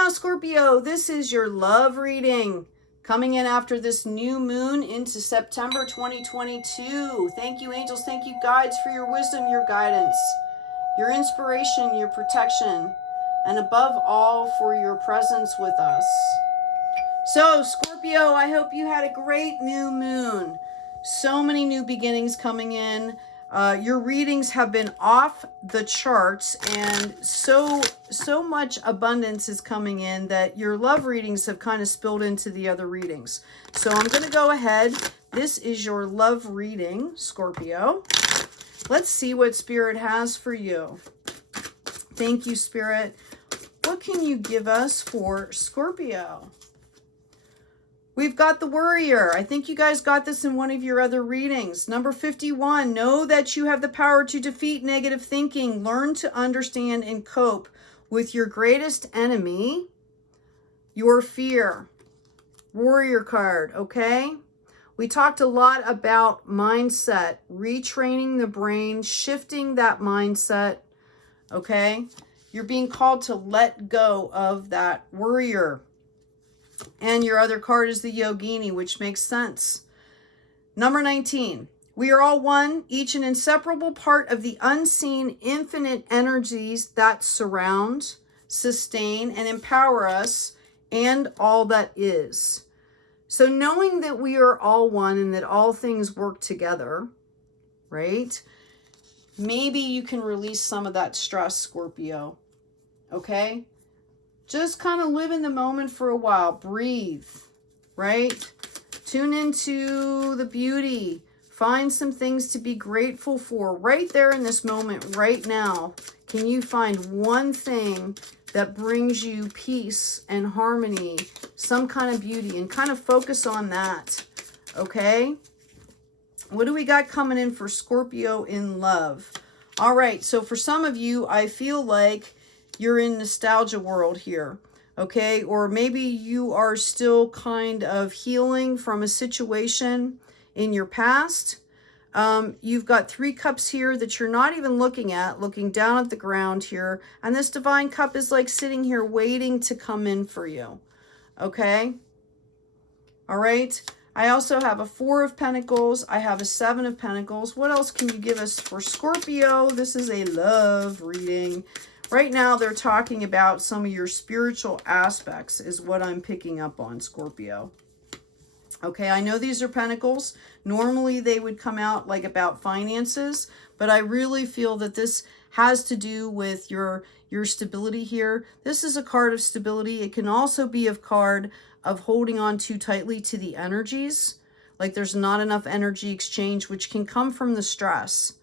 now, Scorpio, this is your love reading coming in after this new moon into September 2022. Thank you, angels. Thank you, guides, for your wisdom, your guidance, your inspiration, your protection, and above all, for your presence with us. So, Scorpio, I hope you had a great new moon. So many new beginnings coming in. Your readings have been off the charts, and so much abundance is coming in that your love readings have kind of spilled into the other readings. So I'm going to go ahead. This is your love reading, Scorpio. Let's see what Spirit has for you. Thank you, Spirit. What can you give us for Scorpio? We've got the Worrier. I think you guys got this in one of your other readings. Number 51, know that you have the power to defeat negative thinking. Learn to understand and cope with your greatest enemy, your fear. Warrior card, okay? We talked a lot about mindset, retraining the brain, shifting that mindset, okay? You're being called to let go of that Worrier. And your other card is the Yogini, which makes sense. Number 19, we are all one, each an inseparable part of the unseen infinite energies that surround, sustain, and empower us and all that is. So knowing that we are all one and that all things work together, right? Maybe you can release some of that stress, Scorpio, okay? Just kind of live in the moment for a while. Breathe, right? Tune into the beauty. Find some things to be grateful for right there in this moment, right now. Can you find one thing that brings you peace and harmony, some kind of beauty, and kind of focus on that, okay? What do we got coming in for Scorpio in love? All right, so for some of you, I feel like you're in nostalgia world here, okay? Or maybe you are still kind of healing from a situation in your past. You've got 3 cups here that you're not even looking at, looking down at the ground here. And this divine cup is like sitting here waiting to come in for you, okay? All right. I also have a 4 of Pentacles. I have a 7 of Pentacles. What else can you give us for Scorpio? This is a love reading. Right now, they're talking about some of your spiritual aspects is what I'm picking up on, Scorpio. Okay, I know these are Pentacles. Normally, they would come out like about finances, but I really feel that this has to do with your stability here. This is a card of stability. It can also be a card of holding on too tightly to the energies. Like there's not enough energy exchange, which can come from the stress,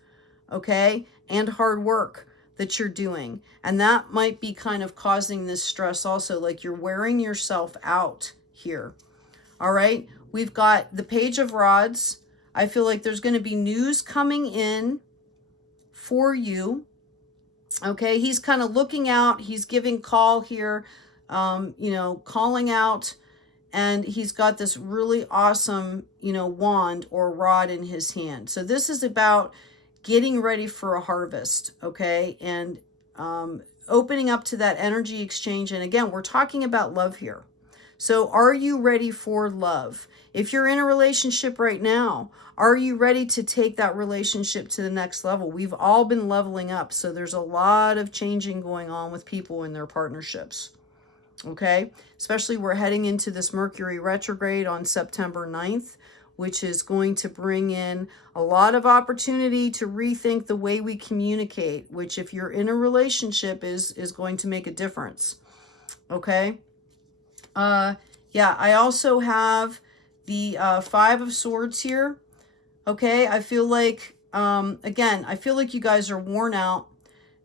okay, and hard work that you're doing. And that might be kind of causing this stress also, like you're wearing yourself out here. All right, we've got the Page of Rods. I feel like there's going to be news coming in for you. Okay, he's kind of looking out. He's giving call here, you know, calling out. And he's got this really awesome, you know, wand or rod in his hand. So this is about getting ready for a harvest, okay? And opening up to that energy exchange. And again, we're talking about love here. So are you ready for love? If you're in a relationship right now, are you ready to take that relationship to the next level? We've all been leveling up. So there's a lot of changing going on with people in their partnerships, okay? Especially we're heading into this Mercury retrograde on September 9th, which is going to bring in a lot of opportunity to rethink the way we communicate, which if you're in a relationship is going to make a difference, okay? Yeah, I also have the 5 of Swords here, okay? I feel like, again, I feel like you guys are worn out.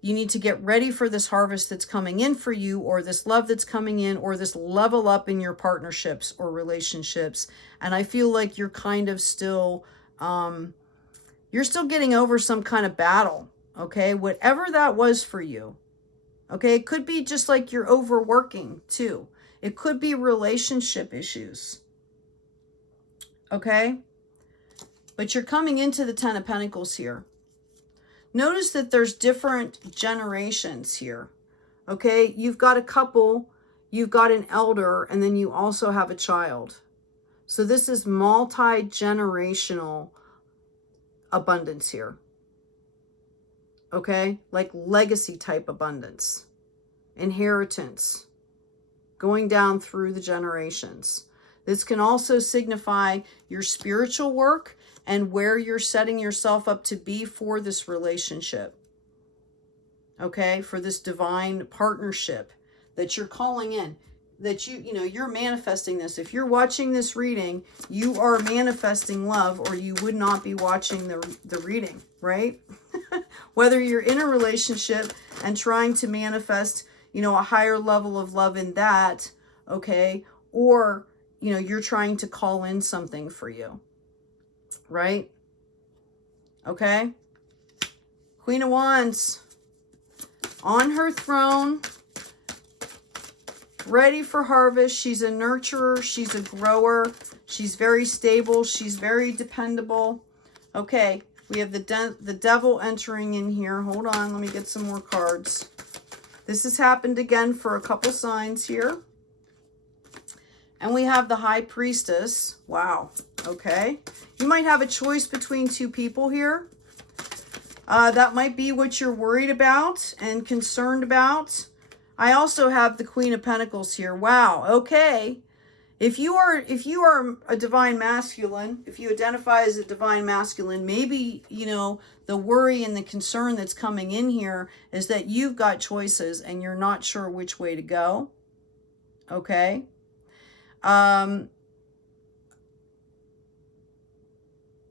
You need to get ready for this harvest that's coming in for you, or this love that's coming in, or this level up in your partnerships or relationships. And I feel like you're kind of still, you're still getting over some kind of battle, okay? Whatever that was for you, okay? It could be just like you're overworking too. It could be relationship issues, okay? But you're coming into the 10 of Pentacles here. Notice that there's different generations here, okay? You've got a couple, you've got an elder, and then you also have a child. So this is multi-generational abundance here. Okay? Like legacy type abundance. Inheritance. Going down through the generations. This can also signify your spiritual work and where you're setting yourself up to be for this relationship. Okay? For this divine partnership that you're calling in. That you're manifesting this. If you're watching this reading, you are manifesting love, or you would not be watching the reading, right? Whether you're in a relationship and trying to manifest, a higher level of love in that, okay? Or, you're trying to call in something for you, right? Okay? Queen of Wands. On her throne, ready for harvest. She's a nurturer. She's a grower. She's very stable. She's very dependable. Okay, we have the devil entering in here. Hold on, let me get some more cards. This has happened again for a couple signs here. And we have the high priestess. Wow, okay. You might have a choice between two people here. That might be what you're worried about and concerned about. I also have the Queen of Pentacles here. Wow, okay. If you are a divine masculine, if you identify as a divine masculine, maybe, the worry and the concern that's coming in here is that you've got choices and you're not sure which way to go. Okay?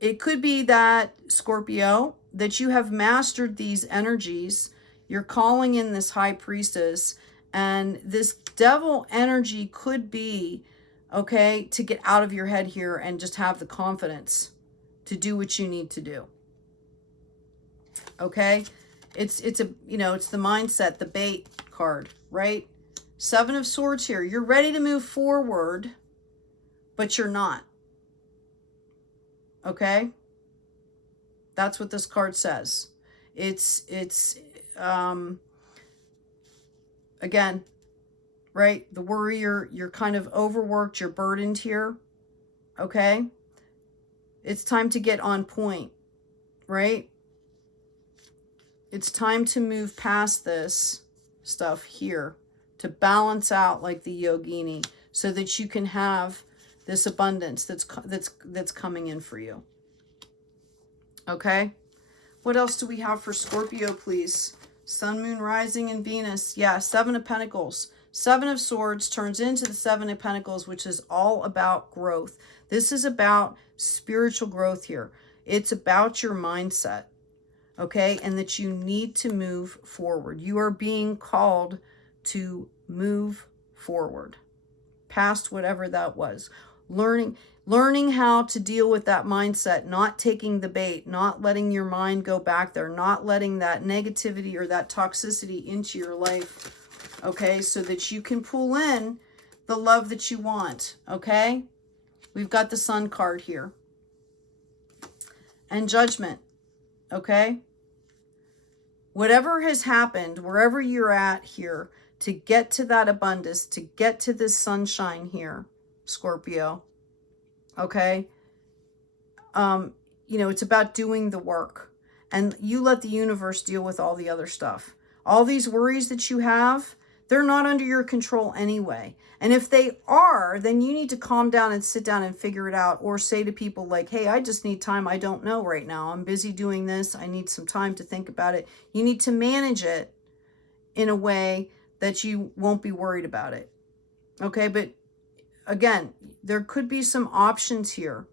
It could be that, Scorpio, that you have mastered these energies. You're calling in this high priestess, and this devil energy could be, okay, to get out of your head here and just have the confidence to do what you need to do. Okay? It's the mindset, the bait card, right? Seven of Swords here. You're ready to move forward, but you're not. Okay? That's what this card says. Again, right? The worry, you're kind of overworked, you're burdened here. Okay? It's time to get on point, right? It's time to move past this stuff here, to balance out like the yogini, so that you can have this abundance that's coming in for you. Okay? What else do we have for Scorpio, please? Sun, Moon, Rising, and Venus. Yeah, Seven of Pentacles. Seven of Swords turns into the Seven of Pentacles, which is all about growth. This is about spiritual growth here. It's about your mindset, okay? And that you need to move forward. You are being called to move forward past whatever that was. Learning how to deal with that mindset, not taking the bait, not letting your mind go back there, not letting that negativity or that toxicity into your life, okay, so that you can pull in the love that you want, okay? We've got the Sun card here. And Judgment, okay? Whatever has happened, wherever you're at here, to get to that abundance, to get to this sunshine here, Scorpio, okay? It's about doing the work. And you let the universe deal with all the other stuff. All these worries that you have, they're not under your control anyway. And if they are, then you need to calm down and sit down and figure it out. Or say to people like, hey, I just need time. I don't know right now. I'm busy doing this. I need some time to think about it. You need to manage it in a way that you won't be worried about it. Okay, but again, there could be some options here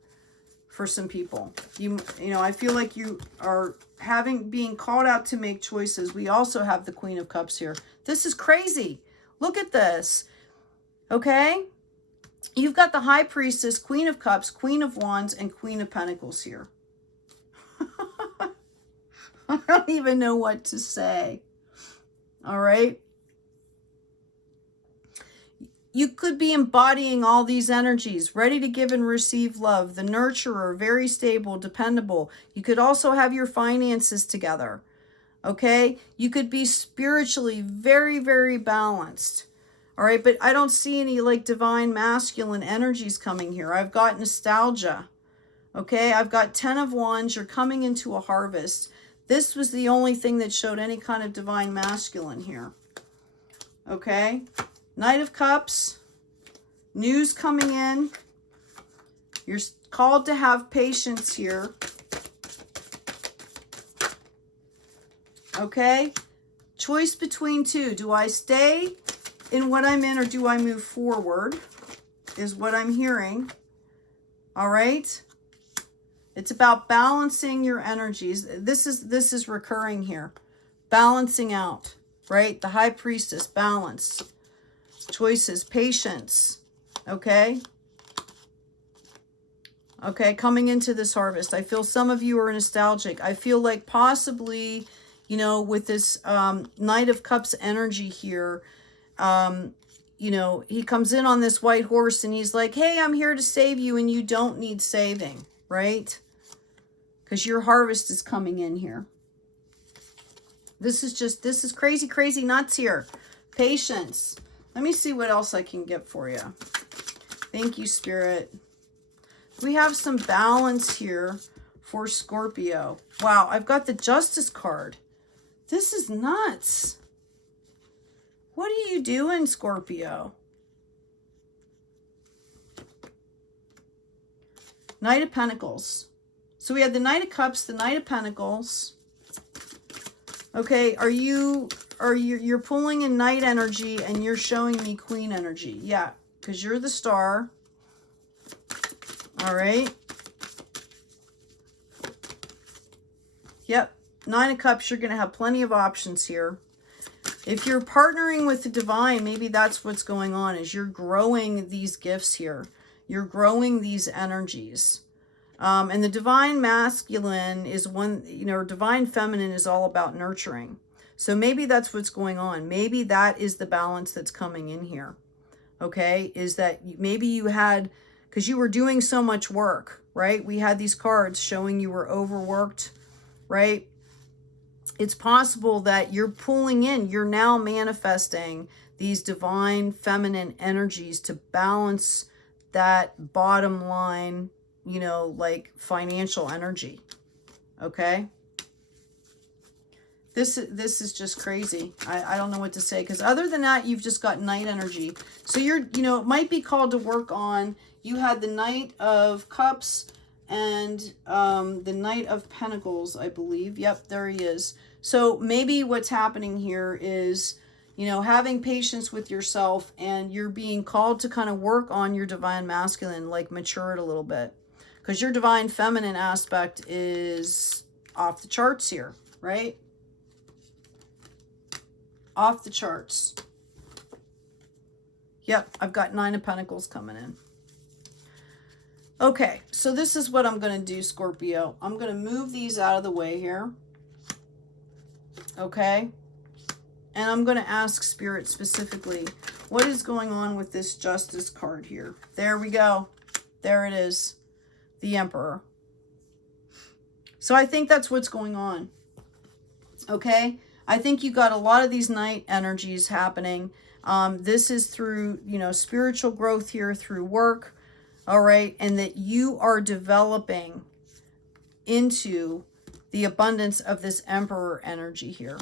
for some people. I feel like you are being called out to make choices. We also have the Queen of Cups here. This is crazy. Look at this. Okay? You've got the High Priestess, Queen of Cups, Queen of Wands, and Queen of Pentacles here. I don't even know what to say. All right? You could be embodying all these energies, ready to give and receive love, the nurturer, very stable, dependable. You could also have your finances together, okay? You could be spiritually very, very balanced, All right, but I don't see any like divine masculine energies coming here. I've got nostalgia. Okay, I've got 10 of Wands. You're coming into a harvest. This was the only thing that showed any kind of divine masculine here. Okay, Knight of Cups. News coming in. You're called to have patience here. Okay, choice between two. Do I stay in what I'm in or do I move forward? Is what I'm hearing. All right. It's about balancing your energies. This is recurring here. Balancing out, right? The High Priestess, balance. Choices, patience. Okay. Okay, coming into this harvest. I feel some of you are nostalgic. I feel like possibly, you know, with this Knight of Cups energy here, you know, he comes in on this white horse and he's like, hey, I'm here to save you and you don't need saving, right? Because your harvest is coming in here. This is crazy, crazy nuts here. Patience. Let me see what else I can get for you. Thank you, Spirit. We have some balance here for Scorpio. Wow, I've got the Justice card. This is nuts. What are you doing, Scorpio? Knight of Pentacles. So we had the Knight of Cups, the Knight of Pentacles. Okay, you're pulling in Knight energy and you're showing me Queen energy. Yeah, because you're the star. All right. Yep, Nine of Cups, you're going to have plenty of options here. If you're partnering with the divine, maybe that's what's going on, is you're growing these gifts here. You're growing these energies. And the divine masculine is one, you know, divine feminine is all about nurturing. So maybe that's what's going on. Maybe that is the balance that's coming in here. Okay, is that maybe you had, because you were doing so much work, right? We had these cards showing you were overworked, right? It's possible that you're pulling in, you're now manifesting these divine feminine energies to balance that bottom line, you know, like financial energy. Okay. This is just crazy. I don't know what to say, because other than that, you've just got Knight energy. So you're, you know, it might be called to work on, you had the Knight of Cups and the Knight of Pentacles, I believe. Yep, there he is. So maybe what's happening here is, you know, having patience with yourself, and you're being called to kind of work on your divine masculine, like mature it a little bit. Because your divine feminine aspect is off the charts here, right? Off the charts. Yep, I've got Nine of Pentacles coming in. Okay, so this is what I'm going to do, Scorpio. I'm going to move these out of the way here. Okay? And I'm going to ask Spirit specifically, what is going on with this Justice card here? There we go. There it is. The Emperor. So I think that's what's going on. Okay? I think you got a lot of these Knight energies happening. This is through, you know, spiritual growth here, through work. All right? And that you are developing into the abundance of this Emperor energy here.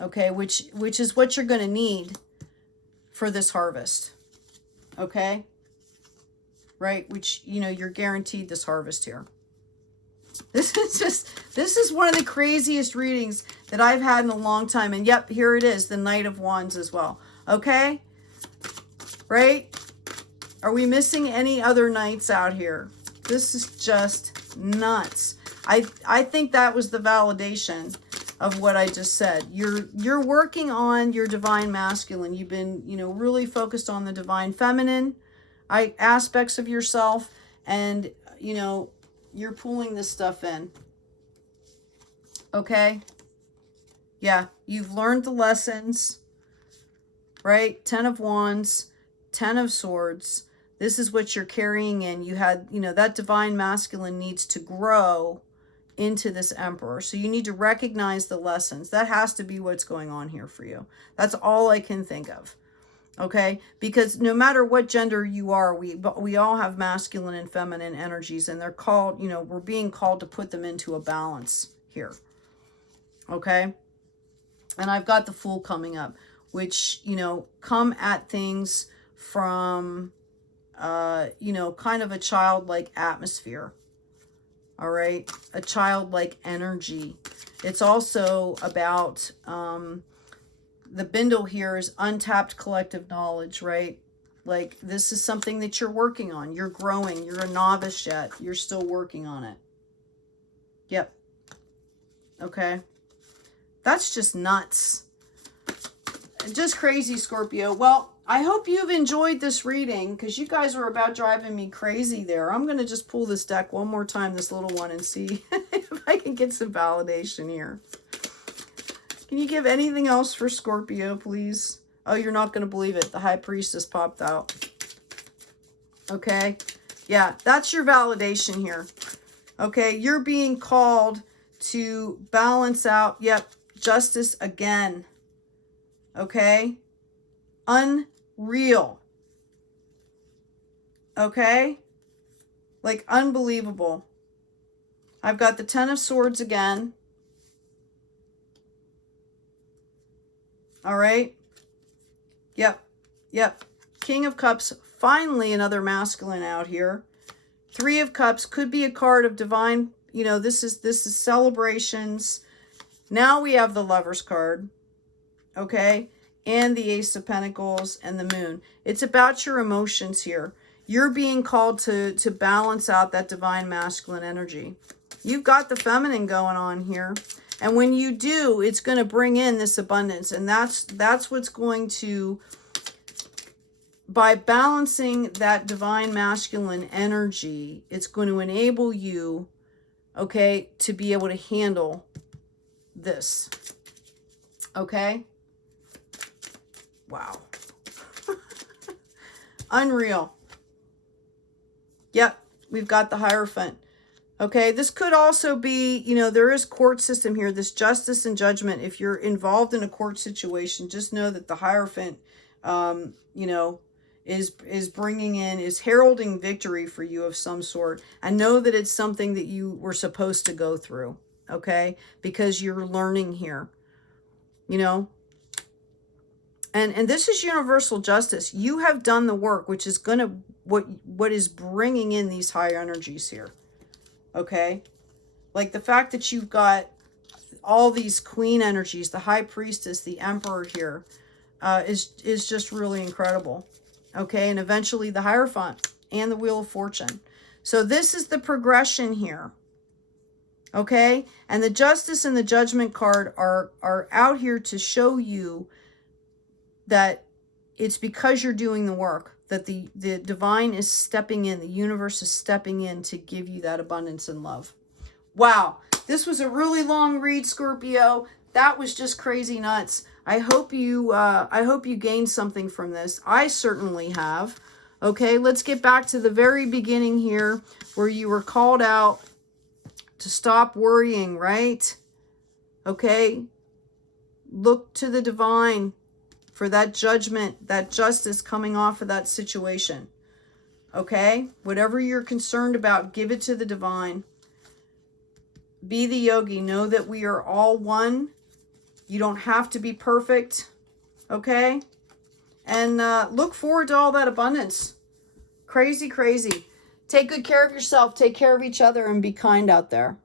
Okay? Which is what you're going to need for this harvest. Okay? Right? Which, you know, you're guaranteed this harvest here. This is one of the craziest readings that I've had in a long time. And yep, here it is, the Knight of Wands as well. Okay? Right? Are we missing any other knights out here? This is just nuts. I think that was the validation of what I just said. You're working on your divine masculine. You've been, you know, really focused on the divine feminine aspects of yourself, and, you know, you're pulling this stuff in. Okay? Yeah, you've learned the lessons, right? 10 of Wands, 10 of Swords. This is what you're carrying in. You had, you know, that divine masculine needs to grow into this Emperor. So you need to recognize the lessons. That has to be what's going on here for you. That's all I can think of. Okay, because no matter what gender you are, we all have masculine and feminine energies, and they're called, you know, we're being called to put them into a balance here. Okay, and I've got the Fool coming up, which, you know, come at things from, you know, kind of a childlike atmosphere. All right, a childlike energy. It's also about, the bindle here is untapped collective knowledge, right? Like, this is something that you're working on. You're growing. You're a novice yet. You're still working on it. Yep. Okay. That's just nuts. Just crazy, Scorpio. Well, I hope you've enjoyed this reading, because you guys were about driving me crazy there. I'm going to just pull this deck one more time, this little one, and see if I can get some validation here. Can you give anything else for Scorpio, please? Oh, you're not going to believe it. The High Priestess popped out. Okay. Yeah, that's your validation here. Okay, you're being called to balance out. Yep, justice again. Okay. Unreal. Okay. Like, unbelievable. I've got the Ten of Swords again. All right. Yep. Yep. King of Cups. Finally, another masculine out here. Three of Cups could be a card of divine. You know, this is celebrations. Now we have the Lover's card. Okay. And the Ace of Pentacles and the Moon. It's about your emotions here. You're being called to balance out that divine masculine energy. You've got the feminine going on here. And when you do, it's going to bring in this abundance. And that's what's going to, by balancing that divine masculine energy, it's going to enable you, okay, to be able to handle this. Okay? Wow. Unreal. Yep, we've got the Hierophant. Okay, this could also be, you know, there is court system here, this justice and judgment. If you're involved in a court situation, just know that the Hierophant, you know, is bringing in, is heralding victory for you of some sort. And know that it's something that you were supposed to go through, okay? Because you're learning here, you know? And this is universal justice. You have done the work, which is going to, what is bringing in these higher energies here. Okay, like the fact that you've got all these queen energies, the High Priestess, the Emperor here, is just really incredible. Okay, and eventually the Hierophant and the Wheel of Fortune. So this is the progression here. Okay, and the Justice and the Judgment card are out here to show you that it's because you're doing the work, that the divine is stepping in, the universe is stepping in to give you that abundance and love. Wow, this was a really long read, Scorpio. That was just crazy nuts. I hope you gained something from this. I certainly have. Okay, let's get back to the very beginning here, where you were called out to stop worrying, right? Okay, look to the divine for that judgment, that justice coming off of that situation. Okay? Whatever you're concerned about, give it to the divine. Be the yogi. Know that we are all one. You don't have to be perfect. Okay? And look forward to all that abundance. Crazy, crazy. Take good care of yourself. Take care of each other and be kind out there.